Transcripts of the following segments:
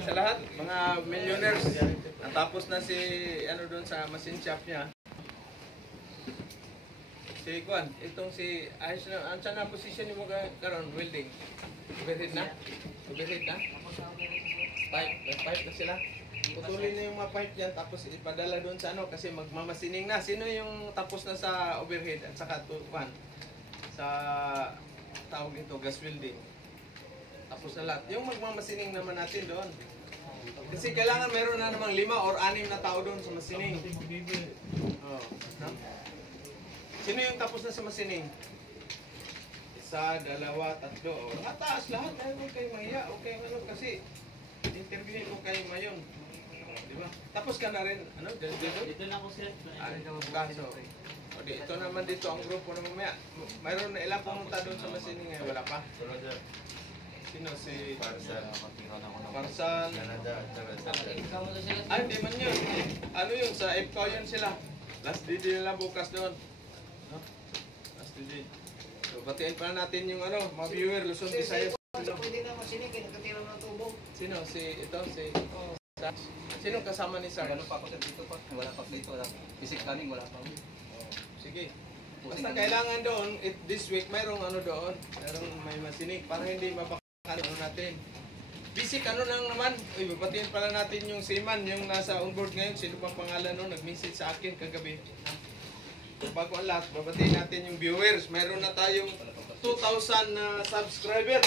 sa lahat, mga millionaires. Natapos na si, ano doon sa machine shop niya. Si Kwan, itong si, ayos na, ang sana position mo karon welding. Overhead na? Overhead na? Pipe na sila. Putulin na yung mga pipe yan, tapos ipadala doon sa ano, kasi magmamasining na. Sino yung tapos na sa overhead at saka Kwan? Sa tawag ito, gas welding. Tapos na lahat. Yung magmamasining naman natin doon. Kasi kailangan meron na namang 5 or 6 na tao doon sa masining. Oh, no? Sino yung tapos na sa masining? 1, 2, 3. O, taas lahat. Huwag kayo mahiya. Okay, ano, kasi interviewin ko kayo ngayon. Diba? Tapos ka na rin. Ano? Dito na ako sir. Kaso. Okay, ito naman dito ang grupo na mamaya. Mayroon na ilang pumunta doon sa masining ngayon. Wala pa. Sino? Si Parsan. Ay, hindi man yun. Ano yun? Sa FCO yun sila. Last day nila bukas doon. No? Last day. So, batiin pa natin yung ano, mga viewer, Luzon, Visayas. Pwede na masinig, kaya nakatira ng tubo. Sino? Sino kasama ni Sarge? Gano'n pa ako dito pa. Wala pa dito. Basic planning, wala pa. Sige. Basta kailangan doon, this week, mayroong ano doon. Mayroong may masinig para hindi mapakano natin. Basic ano lang naman. Uy, babatiin pala natin yung seaman, yung nasa onboard ngayon. Sino pa pangalan nun? Nag-message sa akin kagabi. Bago ang lahat, babatiin natin yung viewers. Mayroon na tayong 2,000 na subscriber.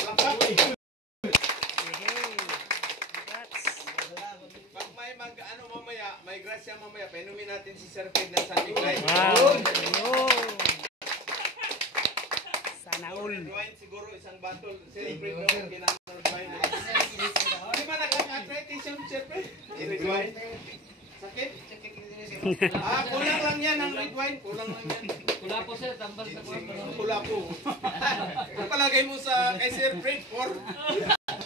Pag may ano mamaya, may grasya mamaya, painumin natin si Sir Fred na Sunday Live. Wow! Sana all. Red wine siguro isang bottle. Sir Fred no, kinamang red wine. Di ba nag-arthritis yung Sir Fred? Red wine? Sakit? Kulang lang yan ang red wine. Kulang lang yan. Kula po sir, tambal sa kwarto. Kula po. Palagay mo sa kay Sir Fred 4.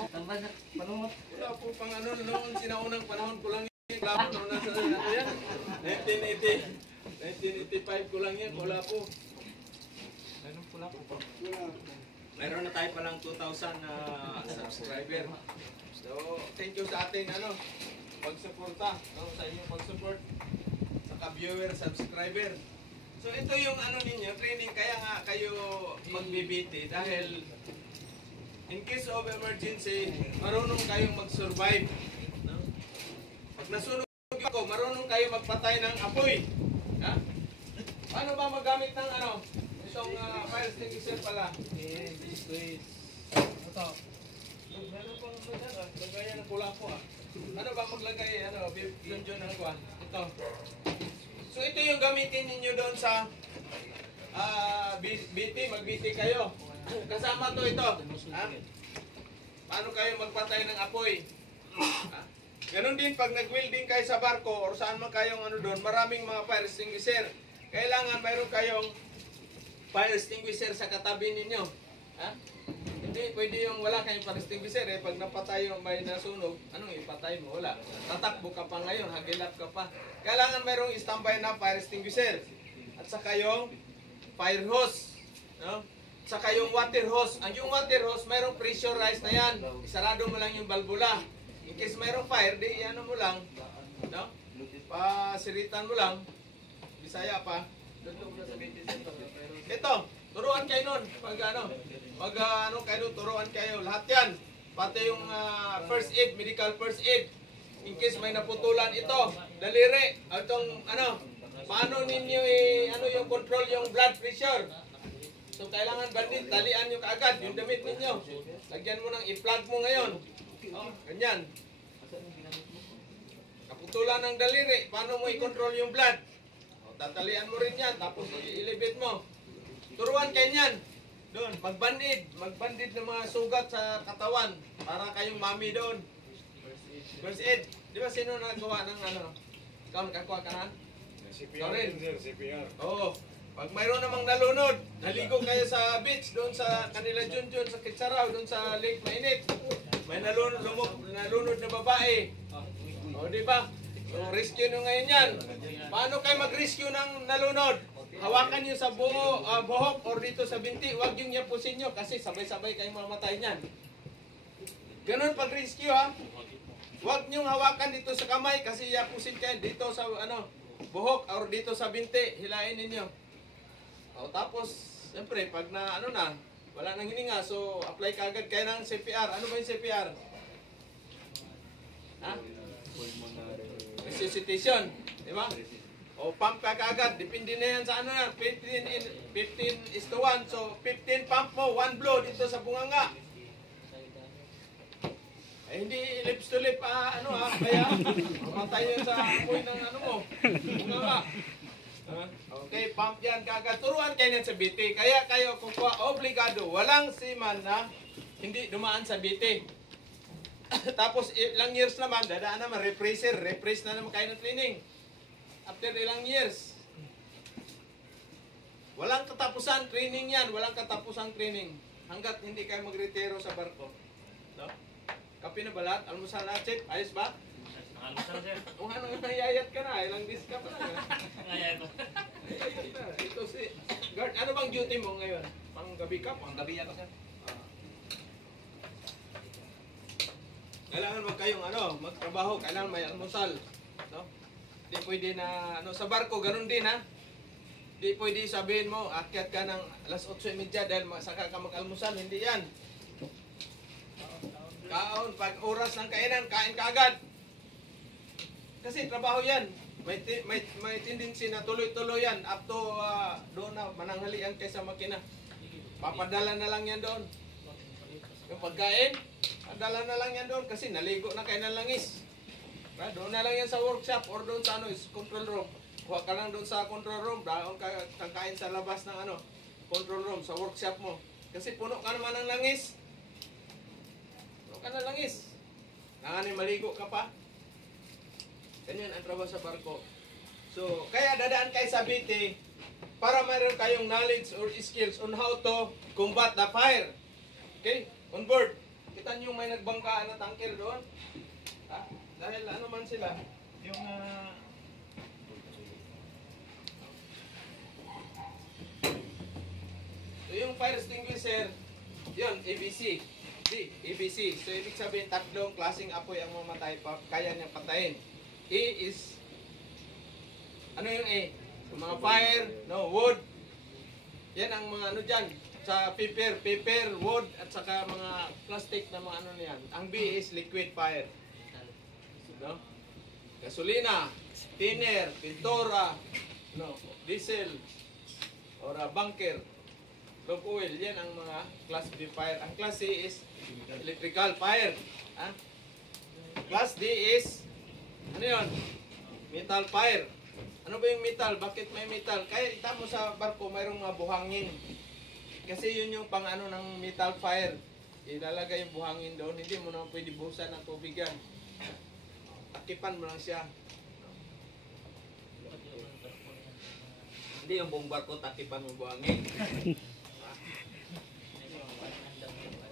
Tambal sa panungot. Wala po pang ano noon, sinaunang panahon ko lang yan. Klaro noon nasa ano yan. 1985 ko lang yan. Wala po. Anong pula po? Mayroon na tayo palang 2,000 na subscriber. So, thank you sa ating ano, pagsuporta. No, sa inyong pag-support. Saka viewer, subscriber. So, ito yung ano ninyo, training. Kaya nga kayo mag-BBT dahil in case of emergency, marunong kayong mag-survive. No? Pag nasunog ako, marunong kayo magpatay ng apoy. Ha? Paano ba magamit ng ano? Itong fire extinguisher pala. Ito. Meron pang lagayan ng pula po. Ano ba maglagay? Ano? Yun ng kuha. Ito. So ito yung gamitin ninyo doon sa BT. Mag-BT kayo. Kasama to ito. Ha? Paano kayo magpatay ng apoy? Ha? Ganon din pag nag-welding kayo sa barko or saan man kayong ano doon, maraming mga fire extinguisher. Kailangan mayroon kayong fire extinguisher sa katabi ninyo. Ha? Hindi pwede yung wala kayong fire extinguisher eh. Pag napatay yung may nasunog, anong ipatay mo? Wala. Tatakbo ka pa ngayon, hagilap ka pa. Kailangan mayroong standby na fire extinguisher. At saka yung fire hose. No? Saka yung water hose. Ang yung water hose, mayroong pressurized na yan. Isarado mo lang yung balbula. In case mayroong fire, di ano mo lang. No? Pasiritan mo lang. Bisaya pa. Ito, turuan kayo nun. Pag ano kayo, turuan kayo. Lahat yan. Pati yung first aid, medical first aid. In case may naputulan ito, daliri. Itong ano, paano ninyo ano yung control yung blood pressure. So kailangan bandit, talian nyo kaagad yung damit ninyo. Lagyan mo ng i-plug mo ngayon. Oh, ganyan. Naputulan ng daliri, paano mo i-control yung blood? O, tatalian mo rin yan, tapos i-elevate mo. Turuan kayo yan. Doon, magbandid ng mga sugat sa katawan para kayong mami doon. First aid. Di ba sino nagawa ng ano? Ikaw nakakuha ka na? CPR rin, CPR. Oo. Pag mayroon namang nalunod, naligo kayo sa beach, doon sa kanila Junjun, sa Kitsaraw, doon sa lake mainit. May nalunod na babae. O, di ba? So, rescue nyo ngayon yan. Paano kayo mag-rescue ng nalunod? Hawakan nyo sa buhok or dito sa binti. Huwag yung yapusin nyo kasi sabay-sabay kayong mamatay niyan. Ganun pag-rescue ha. Huwag niyong hawakan dito sa kamay kasi yapusin kayo dito sa buhok or dito sa binti. Hilain ninyo. O, tapos, siyempre, pag na, wala nang hininga, so, apply ka agad kayo ng CPR. Ano ba yung CPR? Ha? Resuscitation. Di ba? O, pump ka agad. Depende na yan sa 15:1. So, 15 pump mo, 1 blow dito sa bunganga. Eh, hindi lips to lip, kaya matay yan sa apoy ng mo. Bunganga. Okay, pump yan kagad. Turuan kayo yan sa BT. Kaya kayo kukuha obligado. Walang seaman na hindi dumaan sa BT. Tapos ilang years naman, dadaan naman, reprise na naman kayo ng training. After ilang years. Walang katapusan training yan. Walang katapusang training. Hanggat hindi kayo magretiro sa barko. No? Kape na balat? Almusal na, Chip? Ayos ba? Nakalusang sir. Kung ano nga nayayat ka na, ilang days ka pa na. Kaya ko. Nayayat na. Ito si... Guard, ano bang duty mo ngayon? Pang gabi ka? Ang gabi ako, sir. Kailangan wag kayong magtrabaho, kailangan may almusal, no? Di pwede na sa barko ganun din ha. Di pwede sabihin mo akyat ka ng alas 8:30 dahil saka ka mag-almusal, hindi yan. Kaon pag oras ng kainan, kain ka agad. Kasi trabaho yan. May tendency na tuloy-tuloy yan up to doon na mananghalian kay sa makina. Papadala na lang yan doon. Yung pagkain, padala na lang yan doon kasi naligo na kayo ng langis. Doon na lang yan sa workshop or doon sa control room. Huwag ka lang doon sa control room. Doon ka kakain sa labas ng control room, sa workshop mo. Kasi puno ka naman ng langis. Puno ka ng langis. Nanganin maligo ka pa. Ganyan ang trabaho sa barko. So, kaya dadaan kayo sa BT para mayroon kayong knowledge or skills on how to combat the fire. Okay? On board. Kita niyo may nagbangkaan na tanker doon. Dahil ano man sila, yung so yung fire extinguisher, yun, ABC. ABC. So ibig sabihin tatlong klaseng apoy ang mamatay pa, kaya niyang patayin. A is ano yung A? Yung mga fire, wood. Yan ang mga dyan. Sa paper, wood, at saka mga plastic na mga niyan. Ang B is liquid fire. No? Gasolina, thinner, pintura, diesel, or bunker, lube oil. Yan ang mga class B fire. Ang class C is electrical fire. Class D is ano yun? Metal fire. Ano ba yung metal? Bakit may metal? Kaya ita mo sa barko mayroong mga buhangin. Kasi yun yung pang ng metal fire. Ilalagay yung buhangin doon. Hindi mo naman pwede buhusan ng tubig yan. Takipan mo lang siya. Hindi yung buong barko takipan mo buhangin.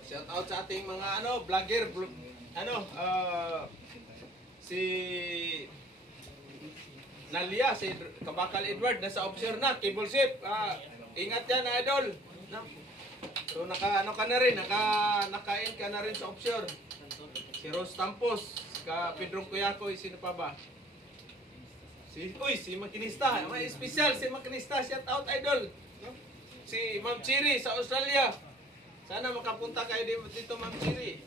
Shout out sa ating mga vlogger. Si Nalia, si Kabakal Edward, nasa offshore na, cable ship. Ingat yan, idol. No? So naka nakain ka na rin sa offshore. Si Rose Tampos, ka Pedro Cuyacoy, sino pa ba? Si makinista, may special si makinista, shout out idol. No? Si Ma'am Chiri sa Australia. Sana makapunta kayo dito Ma'am Chiri.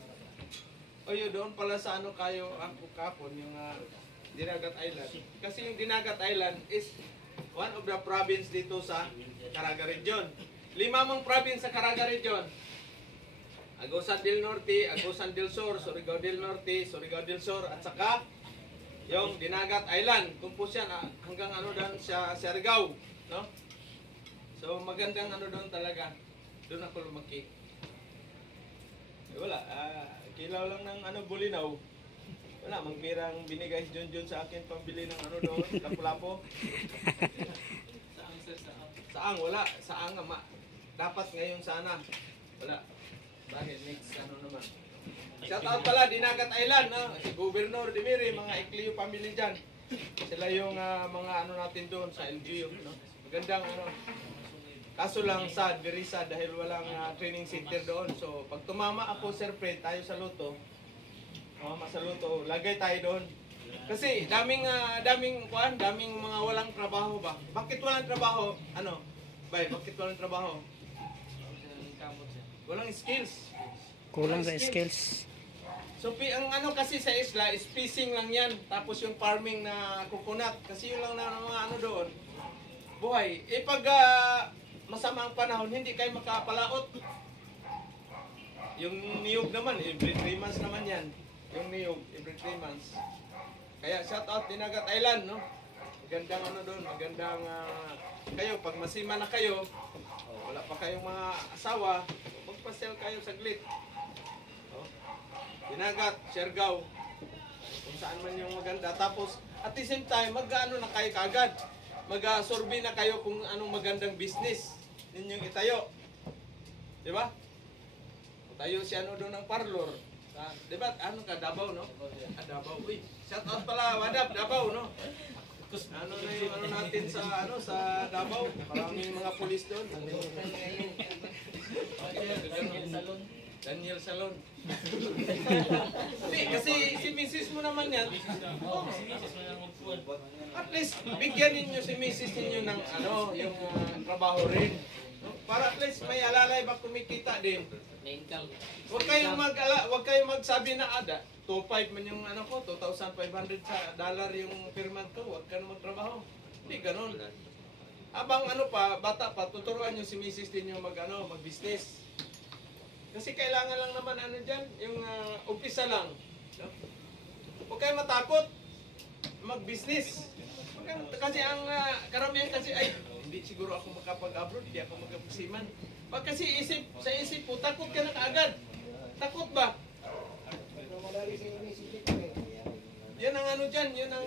Doon pala sa kayo ang kapon yung Dinagat Island. Kasi yung Dinagat Island is one of the province dito sa Caraga Region. 5 mong province sa Caraga Region. Agusan del Norte, Agusan del Sur, Surigao del Norte, Surigao del Sur, at saka yung Dinagat Island. Kumpos yan hanggang doon sa Surigao. No? So magandang doon talaga. Doon ako lumaki. Wala, kilaw lang ng bulinaw. Wala, magpirang binigay si John sa akin pambili ng doon, lapu-lapo. Saang, wala. Saang, dapat ngayon sana. Wala. Dahil next naman. Shout out pala, Dinagat Island, si Governor Dimiri, mga Ecleo family dyan. Sila yung mga natin doon sa LGU. No? Magandang Kaso lang sad, very sad dahil walang training center doon. So pag tumama ako, Sir Fred, tayo sa Luto, Oh, masaluto. Lagay tayo doon. Kasi daming daming mga walang trabaho ba? Bakit walang trabaho? Ano? Bay, bakit walang trabaho? Walang skills. Kulang sa skills. So ang ano kasi sa isla is fishing lang yan. Tapos yung farming na coconut. Kasi yun lang na mga ano doon. Buhay. Eh pag masama ang panahon, hindi kayo makapalaot. Yung niyog naman, every 3 months naman yan. Yung niyog, every 3 months. Kaya shout out Dinagat Island, no? Magandang ano doon, magandang kayo, pag masima na kayo, wala pa kayong mga asawa, magpasel kayo saglit. Dinagat, Siargao, kung saan man yung maganda. Tapos, at the same time, mag-ano na kayo kagad. Mag-survey na kayo kung anong magandang business ninyong itayo. Di ba? Tayo si ano doon ng parlor. Di ba? Ano ka, Davao, no? Davao. Uy, shout out pala, Wadap, Davao, no? Ano na yung ano natin sa ano sa Davao? Maraming mga pulis doon. Daniel Salon. Hindi, kasi si Mrs. mo naman yan. At least, bigyan ninyo si Mrs. ninyo ng ano, yung trabaho rin. Para at least may alalay ba kumikita din. Huwag kayong magsabi na ada. 2,500 man yung ano ko, 2,500 sa dollar yung per month ko. Huwag ka na magtrabaho. Hindi ganun. Habang ano pa, bata pa, tuturuan nyo si Mrs. din yung mag-business. Kasi kailangan lang naman ano dyan, yung umpisa lang. No? Huwag kayo matakot mag-business. Kasi ang karamihan kasi, ay, hindi siguro ako makapag-abroad, hindi ako magpagsiman. Pag kasi sa isip po, takot ka na kaagad. Takot ba? Yan ang ano dyan, yun ang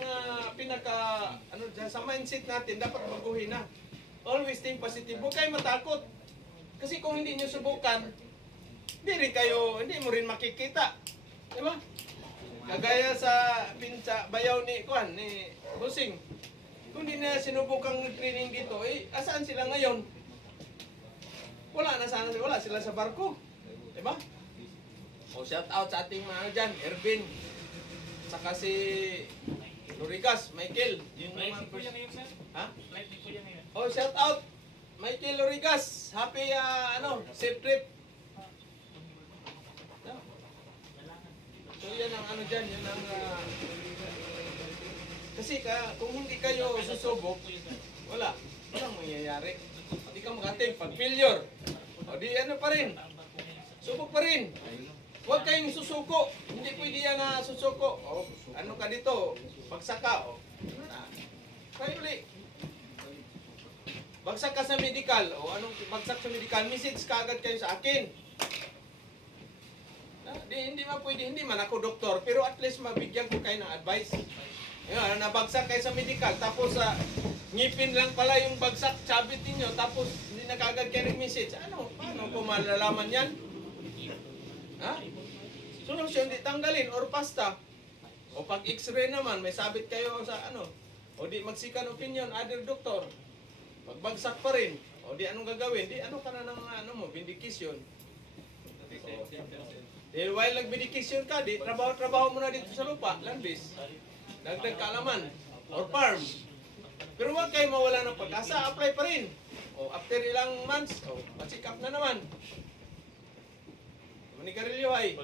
ano dyan, sa mindset natin, dapat baguhin na. Always think positive. Huwag kayo matakot. Kasi kung hindi nyo subukan, hindi mo rin makikita. Diba? Kagaya sa bayaw ni Busing. Kung hindi na sinubukang training dito, asaan sila ngayon? Wala sila sa barko. Diba? O shout out sa ating mga dyan, Ervin. Saka si Lorigas, Michael. Yung mga ha? Oh, shout out Michael Lorigas. Happy safe trip. So yan ang ano dyan, yan ang kasi kung hindi kayo susubok, walang mangyayari. Hindi ka magating. Pag failure, o di ano pa rin, subok pa rin. Huwag kayong susuko. Hindi pwede yan na susuko. O ano ka dito, bagsak ka. O kaya uli. Bagsak ka sa medical. O anong bagsak sa medical, message ka agad kayo sa akin. Hindi man pwede, hindi man ako doktor, pero at least mabigyan ko kayo ng advice. Ngayon, nabagsak kayo sa medical, tapos ngipin lang pala yung bagsak, sabit ninyo, tapos hindi na kaagad kayo nag-message. Paano ko malalaman yan? Ha? Solusyon, di tanggalin, or pasta. O pag x-ray naman, may sabit kayo sa o di magsikan opinion, other doktor. Pag bagsak pa rin, o di anong gagawin? Di ano ka na ng vindication. Dahil while nag-medication ka, di trabaho mo na dito sa lupa, landbase. Dagdag kaalaman, or farm. Pero huwag kayo mawala ng pag-asa, apply pa rin. O after ilang months, pa-check up na naman. Manigarilyo ay.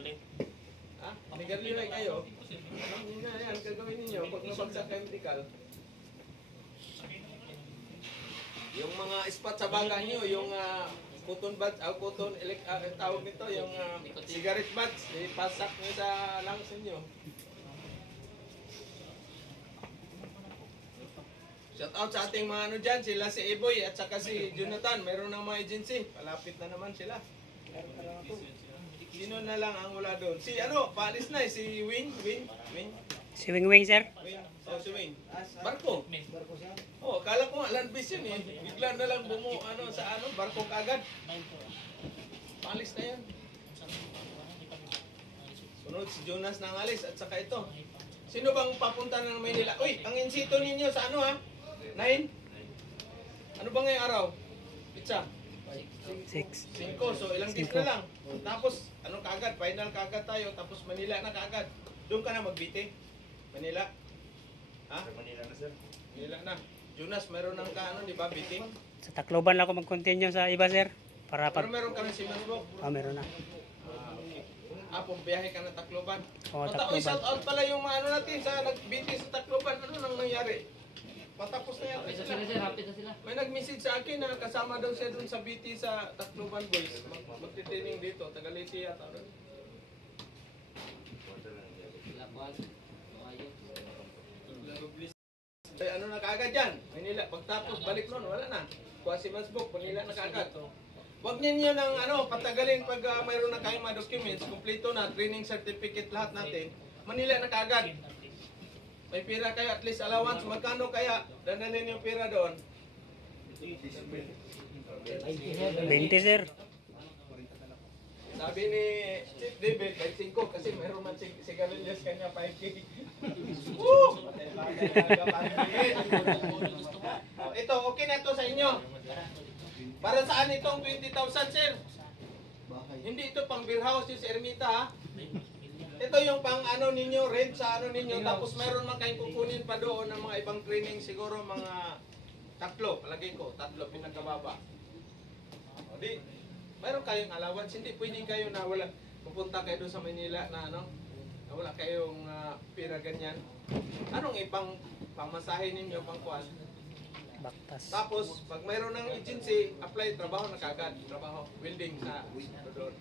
Ha? Manigarilyo ay kayo. Yun na yan, gagawin ninyo pag nabagsak kayo medical. Yung mga spot sa bangka nyo, yung cotton buds, tawag nito, yung cigarette butts, ipasak nyo sa lungs nyo. Shout out sa ating mga dyan, sila si Eboy at saka si Jonathan, mayroon ng mga agency, palapit na naman sila. Sino na lang ang wala doon? Si paalis na si Wing. Si Wing, sir? Si Wing. Barko. Oh, akala ko nga land base yun eh. Bigla na lang sa barko kaagad. Paalis na yan. Sunod si Jonas nang alis at saka ito. Sino bang papunta ng Maynila? Uy, ang insito ninyo sa 9? Ano ba ngayong araw? Pizza? 6. 5. So ilang days na lang. Tapos, kaagad? Final kaagad tayo. Tapos Manila na kaagad. Doon ka na magbiti. Manila. Ha? Sa Manila na, sir. Manila na. Jonas, meron ng kaano, di ba, biti? Sa Tacloban lang ako mag-continue sa iba, sir. Para Pero pag... meron ka ng Simansburg. Meron na. Okay. Pumiyahe ka ng Tacloban. Oo, Pata, oy, Tacloban. shout out pala yung mga ano natin sa nagbiti sa Tacloban. Ano nang nangyari? Patapos na yan. Happy na sila sir, happy na sila. May nag-message sa akin na kasama daw siya dun sa BT sa Tacloban Boys. Magtitraining dito, Tagaliti yata. Labuan. Ay, ano na kaagad yan? Manila, pagtapos balik nun, wala na. Kuha si Mansbuk, Manila na kaagad. Huwag ninyo ng ano, patagalin pag mayroon na kayong mga documents, kumpleto na, training certificate lahat natin. Manila na kaagad. May pira kayo, at least allowance, magkano kaya? Dandanin yung pira doon. 20, sir. Sabi ni Chief David, 25 kasi mayroon man sigarilyas kanya 5K. Woo! Ito, okay na to sa inyo. Para saan itong 20,000, sir? Hindi ito pang beer house, yung Ermita, ha? Ito yung pang ano ninyo, rent sa ano ninyo. Tapos mayroon man kayong kukunin pa doon ng mga ibang training, siguro mga 3, palagay ko, 3, pinagkababa. O di, mayroon kayong allowance, hindi pwedeng kayo na wala, pupunta kayo doon sa Manila na ano, na wala kayong pira ganyan. Anong ibang pamasahe ninyo, pang kuwan? Baktas. Tapos, pag mayroon ng agency, apply, trabaho na kagad, trabaho, welding sa doon.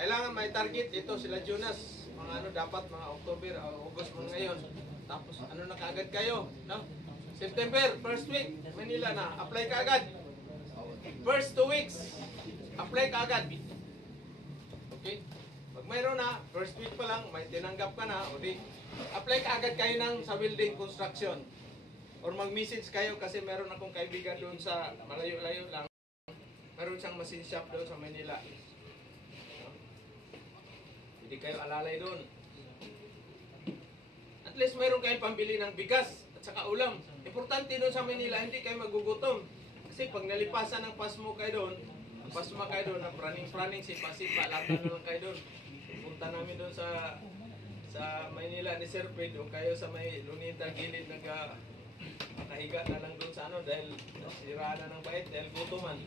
Kailangan may target, ito sila Jonas, mga ano dapat, mga October, August mga ngayon. Tapos, ano na kagad kayo, no? September, first week, Manila na. Apply ka agad. First 2 weeks, apply ka agad. Okay? Pag mayroon na, first week pa lang, may tinanggap ka na, o di, apply ka agad kayo ng sa building construction. Or mag-message kayo kasi meron akong kaibigan doon sa malayo-layo lang. Meron siyang machine shop doon sa Manila. No? Hindi kayo alalay doon. At least meron kayong pambili ng bigas at saka ulam. Importante doon sa Manila, hindi kayo magugutom. Kasi pag nalipasan ng pasmo kayo doon, pasma kayo doon, na praning-praning, sipa-sipa, laban na lang kayo doon. Punta namin doon sa Manila ni Sir Fred, o kayo sa may Lunita gilid, nakahiga na lang doon sa ano, dahil siraan na ng bait, dahil gutuman.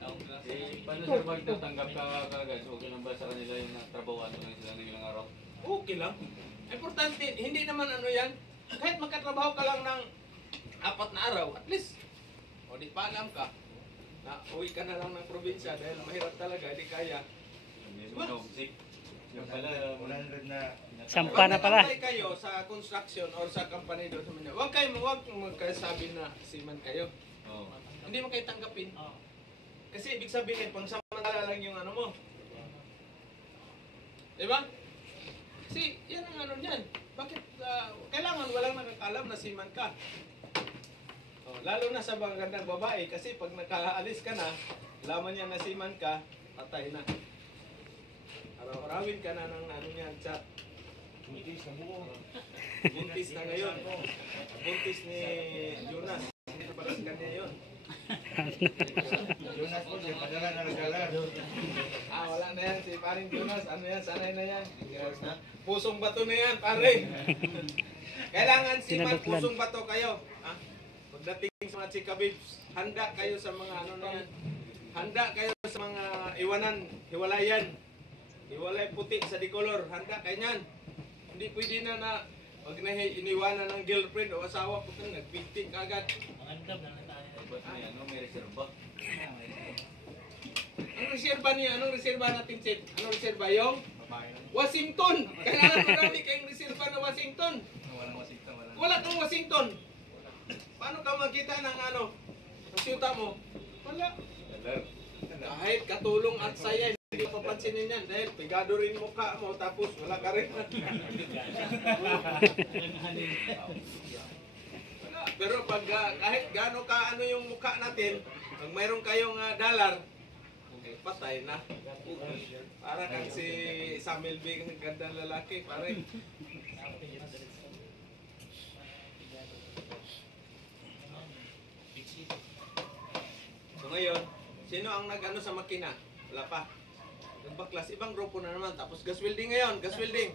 Paano sir, pag natanggap ka kagad, okay lang ba sa kanila yung trabahoan mo lang sila ng ilang araw? Okay lang. Importante, hindi naman ano yan, kahit magkatrabaho ka lang ng 4 na araw, at least, o di paalam ka, na uwi ka na lang ng probinsya dahil mahirap talaga, di kaya. Yung pala, 100 na. Sampa na pala. Pag kayo sa construction or sa company doon sa Manila, huwag magkasabi na siman kayo. oh. Hindi mo kayo tanggapin. Kasi ibig sabihin, pang samantala lang yung ano mo. Diba? Kasi yan ang ano niyan. Bakit kailangan walang nakakalam na siman ka? Oh, lalo na sa mga gandang babae kasi pag nakaalis ka na, laman niya na siman ka, patay na. Araw-arawin ka na ng ano niyan, chat. Buntis na buo. Buntis na ngayon. Buntis ni Jonas. Hindi na pala sa kanya yun. Jonas po, siya padala na regala. Wala na yan. Si paring Jonas, ano yan, sanay na yan. Pusong bato na yan, pare. Kailangan si man, Sinaduklan. pusong bato kayo. Ha? Pagdating sa mga chika babes, handa kayo sa mga ano na yan. Handa kayo sa mga iwanan, hiwalayan. Hiwalay puti sa dikolor, handa kayo yan. Hindi pwede na pag iniwanan ng girlfriend o asawa, puto nagpinting kagad. Ba't may ano, may reserva? Anong reserba niya? Anong reserba natin, Chip? Anong reserba? Yung Washington! Kailangan marami kayong reserba na Washington. Walang Washington, walang. Wala kang Washington. Paano ka makita ng ano? Ang siyuta mo? Wala. Kahit katulong at saya, hindi ka papansinin yan. Dahil pigado rin mukha mo, tapos wala ka rin. Pero pag kahit gaano ka ano yung mukha natin, pag mayroon kayong dollar, patay na. Para kang si Samuel B. Ang gandang lalaki, pare. So ngayon, sino ang nag-ano sa makina? Wala pa. nagbaklas, ibang grupo na naman. Tapos gas welding ngayon, gas welding.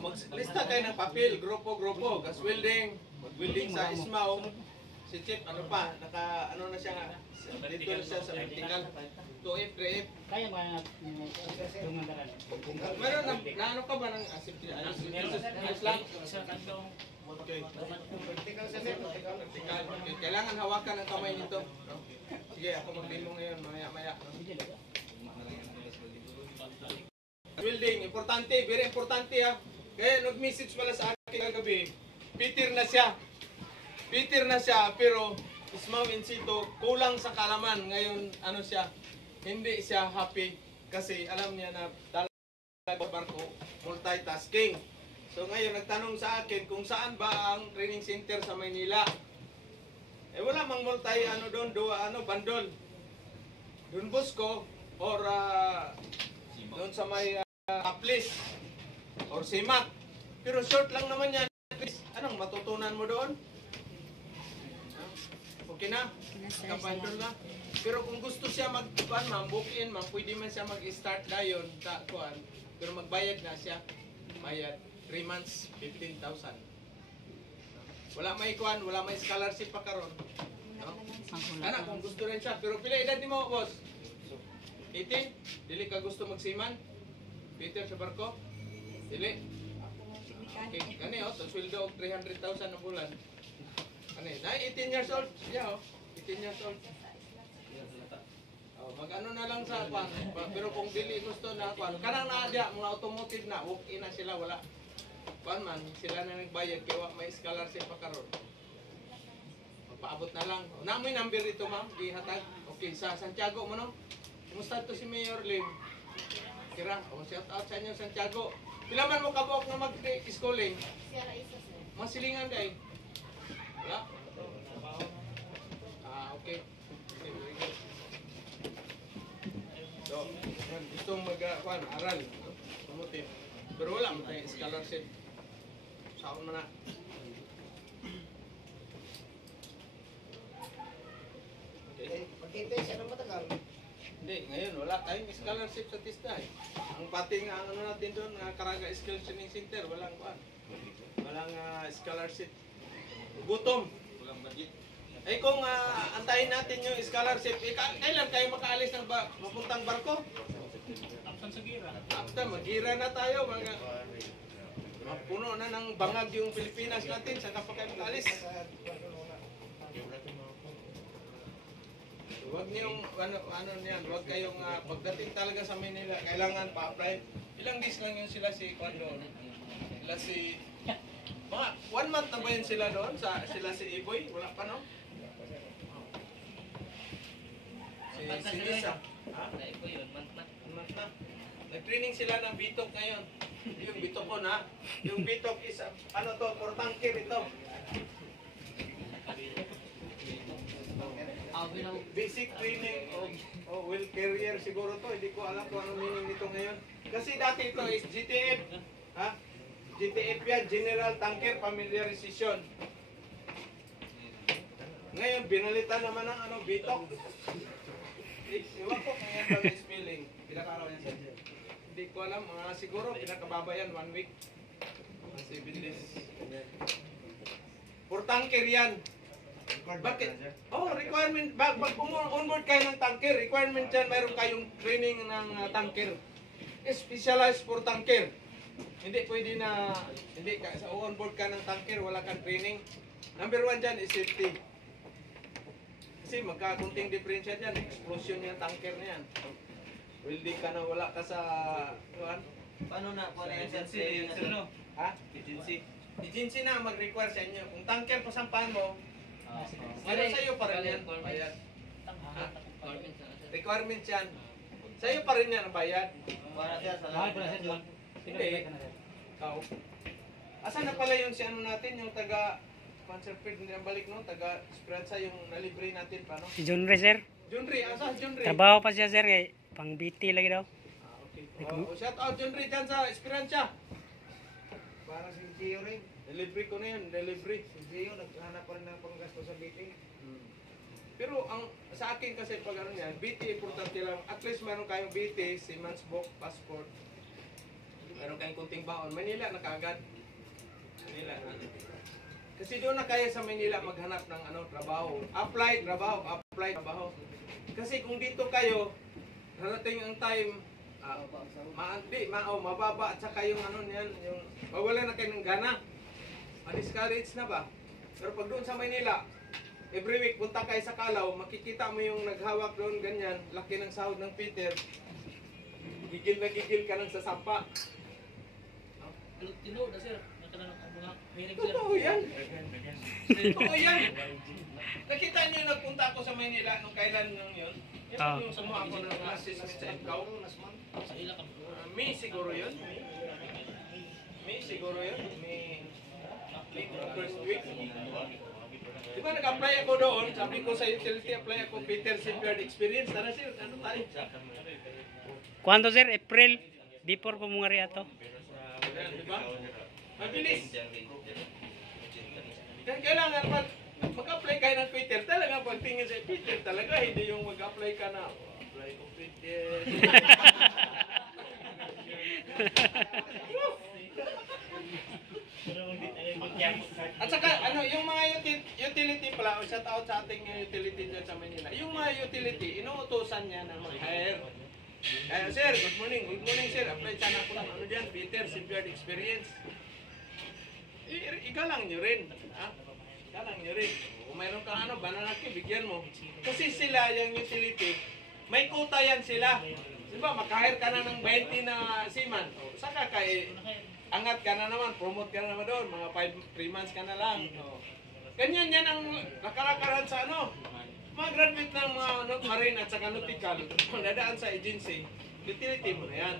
Maglista kayo ng papel, grupo, gas welding, mag-welding sa Ismao. Si Chip, ano pa, ano na siya nga, dito na siya sa vertical. 2F, 3F. Kaya ba tumandaran? Meron na ano ka ba ng safety? Ayos lang. Okay. Vertical sa sir. Vertical. Vertical. Okay. Kailangan hawakan ang kamay nito. Sige, ako mag-demo ngayon, maya-maya. Welding, importante, very importante ha. Kaya nag-message pala sa akin kagabi, Peter na siya, pero Ismaw in situ, kulang sa kalaman. Ngayon, ano siya, hindi siya happy kasi alam niya na dalawa barko, multitasking. So ngayon, nagtanong sa akin kung saan ba ang training center sa Maynila. Eh wala mang doon, bandol. Doon Bosco, or doon sa may Aplis, or Simak. Pero short lang naman yan. Anong matutunan mo doon? Okay na? Kapandol na? Pero kung gusto siya mag-kuan, book in, pwede man siya mag-start dayon sa kuan. Pero magbayad na siya. Bayad. 3 months, 15,000. Wala may kuan, wala may scholarship pa karon. No? Kana kung gusto rin siya. Pero pila edad ni mo, boss? 18? Dili ka gusto magsiman? Peter sa barko? Dili? Okay, kani sweldo og 300,000 na bulan. Ano eh, 18 years old siya 18 years old. Mag-ano na lang sa kwan, pero kung dili gusto na kwan, kanang naadya, mga automotive na, okay na sila, wala. Kwan man, sila na nagbayad, kaya may scholarship pa karon. Magpaabot na lang. Namoy number ito ma'am, gihatag. Okay, sa Santiago mo no? Kumusta to si Mayor Lim? Kira, shout out sa inyo Santiago. Pila man mo kabuok na mag-schooling? Masilingan day. Wala? Okay. Very good. So, gustong aral. Automotive. Pero wala mo tayo scholarship. Saan mo na? Okay. Pagkita siya ng matagal. Hindi, ngayon wala tayong scholarship sa TISDA eh. Ang pating ano natin doon, Caraga Skills Training Center, walang scholarship. Gutom. Walang budget. Eh kung antayin natin yung scholarship, kailan kayo makaalis ng mapuntang barko? After, mag-gira na tayo. Mapuno na ng bangag yung Pilipinas natin, saka pa kayo makaalis. Huwag niyong, huwag kayong pagdating talaga sa Manila, kailangan pa-apply. Ilang days lang yun sila si Kwando. Sila si... Mga 1 month na ba yun sila doon? Sila si Iboy? Wala pa no? Si Lisa. Ha? 1 month na. Nag-training sila ng Bitok ngayon. Yung Bitok ko na. Yung Bitok is, portangkir ito. Basic training of wheel carrier siguro to. Hindi ko alam kung anong meaning nito ngayon. Kasi dati ito is GTF. Ha? GTF yan, General Tanker Familiarization. Ngayon, binalitan naman ng Bitok. Iwan ko kung yan pang spelling. Pinakaraw yan siya. Hindi ko alam, siguro pinakababa yan 1 week. 7 days. For tanker yan. Bakit? Requirement. Pag on-board kayo ng tanker, requirement yan, mayroon kayong training ng tanker. Specialized for tanker. Hindi pwede na, sa on-board ka ng tanker, wala kang training. Number 1 dyan is safety. Kasi magkakunting diferensya dyan, explosion yung tanker na yan. Welding ka na, wala ka sa, Paano na? Paano yan? Agency, no? ha? Agency. Agency na mag-require sa inyo. Kung tanker pasampahan mo, meron sa iyo pa rin yan, bayad. Ha? Requirements yan. Sa iyo pa rin yan ang bayad. Para siya sa Hindi. Ikaw. Asan na pala yung si natin, yung taga Conserpid, hindi ang balik no? Taga Esperanza, yung nalibre natin pa no? Si Junri, sir. Junri, asa Junri? Trabaho pa siya, sir. Kay pang BT lagi daw. Okay. Shout out Junri dyan sa Esperanza. Para si Gio rin. Delivery ko na yun, delivery. Si Gio, naghanap pa rin ng panggasto sa meeting. Pero ang sa akin kasi pag ano yan, BT importante lang. At least meron kayong BT, Siemens book, passport. Meron kayong kunting baon. Manila na kaagad. Manila. Kasi doon na kaya sa Manila maghanap ng trabaho. Apply, trabaho. Kasi kung dito kayo, harating ang time, mababa at saka yung yung mawala na kayo ng gana. Ma-discourage na ba? Pero pag doon sa Manila, every week punta kayo sa Calao, makikita mo yung naghawak doon ganyan, laki ng sahod ng Peter. Gigil na gigil ka ng sasampa. Tinood na sir. Mga hirig sir. Totoo yan. Totoo yan. Nakita niyo yung nagpunta ako sa Manila nung kailan nung yun? Yung sumuha ako ng assessment sa ikaw. Sa ila ka. May siguro yun. May siguro yun. May first week. Di ba nag-apply ako doon? Sabi ko sa utility, apply ako Peter Shipyard Experience. Tara sir, ano tayo? Kuando sir? April? Before po mga riya to. Yan, di ba? Mabilis. Kaya kailangan mag-apply kayo ng Peter. Talaga pagtingin sa Peter talaga, hindi yung mag-apply ka na. Apply ko Peter. At saka, yung mga utility pala, shout out sa ating utility dyan sa Manila. Yung mga utility, inuutosan niya ng mga hire. Sir, good morning. Good morning, sir. Apply sana ako ng dyan, Peter, Shipyard Experience. Igalang nyo rin. Ha? Igalang nyo rin. Kung mayroon kang banana cue, bigyan mo. Kasi sila, yung utility, may quota yan sila. Diba, makahire ka na ng 20 na seaman. Saka kay angat ka na naman, promote ka na naman doon, mga 3 months ka na lang. Ganyan yan ang nakalakaran sa mga graduate ng mga marine at saka nautical, dadaan sa agency, utility mo na yan.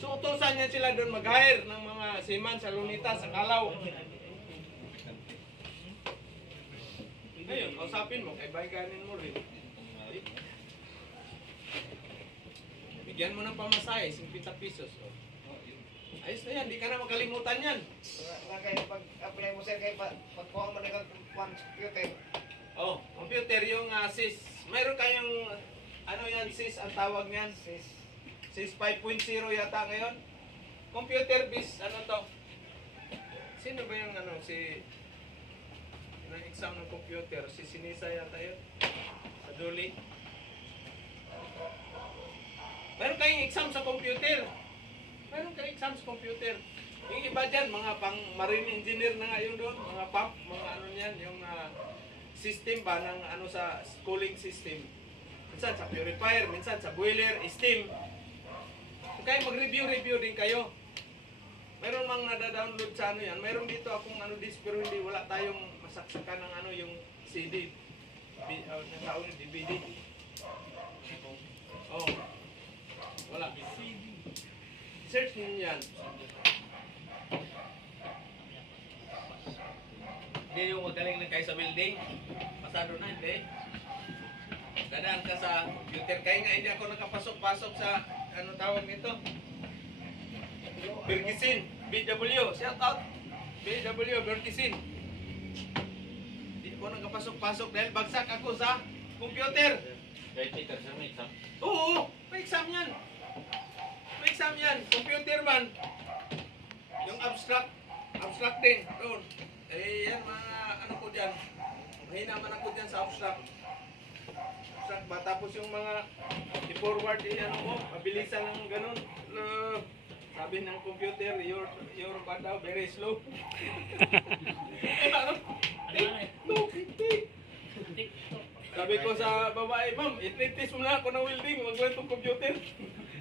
So utosan niya sila doon mag-hire ng mga seaman sa Lunita, sa Calao. Ngayon, kausapin mo, kay bayganin mo rin. Bigyan mo ng pamasahe, 50 pesos. Ayos na yan, di ka na makalimutan yan. Wala kayo pag-apply mo sir, kayo pagkuha mo ng computer. Oh, computer yung SIS. Mayroon kayong, yan, SIS ang tawag niyan. SIS 5.0 yata ngayon. Computer based, to? Sino ba yung ng exam ng computer? Si Sinisa yata yun? Sa Duli? Mayroon kayong exam sa computer. Mayroon kayong exam sa computer. Yung iba dyan, mga pang marine engineer na nga yun doon, mga pump, mga yan, yung system ba ng sa cooling system. Minsan sa purifier, minsan sa boiler, steam. Kaya mag-review din kayo. Mayroon mang nada-download sa yan. Mayroon dito akong disc pero hindi wala tayong masaksakan ng yung CD. Yung tawag yung DVD. Oh. Wala. Search niyo yan. Hindi yung magaling lang kayo sa building. Pasado na, hindi. Dadaan ka sa computer. Kaya nga hindi ako nakapasok-pasok sa tawag nito. Bergisin. BW. Shout out. BW Bergisin. Hindi ako nakapasok-pasok dahil bagsak ako sa computer. Kay Peter, sir, may exam. Oo, may exam yan. May exam yan. Computer man. Yung abstract din. Doon. Yan mga ko dyan. Mahina man ako dyan sa abstract. Abstract ba? Tapos yung mga i-forward mabilisan lang ganun. Sabi ng computer, your ba daw, very slow. Sabi ko sa babae, ma'am, i-practice mo na ako ng welding, wag lang itong computer.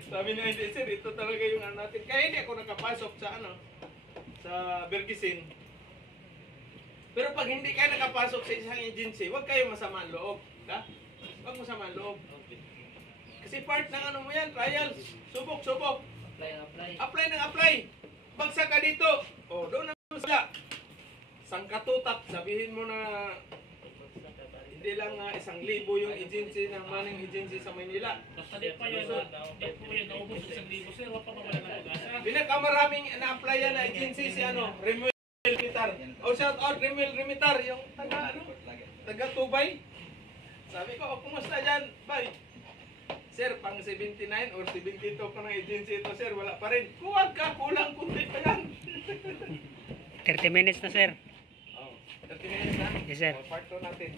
Sabi niya, hindi sir, ito talaga yung natin. Kaya hindi ako nakapasok sa sa Bergisin. Pero pag hindi kayo nakapasok sa isang agency, wag kayo masama ang loob. Ha? Wag masama ang loob. Kasi part ng mo yan, trials. Subok. Apply. Apply. Bagsak ka dito. Doon naman sila. Sangkatutak, sabihin mo na hindi lang 1,000 yung agency ng manning agency sa Maynila. Basta di pa yun, naubos sa 1,000 sir, wala pa mawala ng pag-asa. Pinakamaraming na-apply yan na agency si Remuel Rimitar. Shout out Remuel Rimitar, yung taga Tubay. Sabi ko, oh, kumusta dyan? Bye. Sir, pang 79 or 72 ko ng agency ito, sir. Wala pa rin. Huwag ka, kulang kunti pa yan. 30 minutes na sir. Oh, 30 minutes na. Yes, sir. Oh, part 2 natin.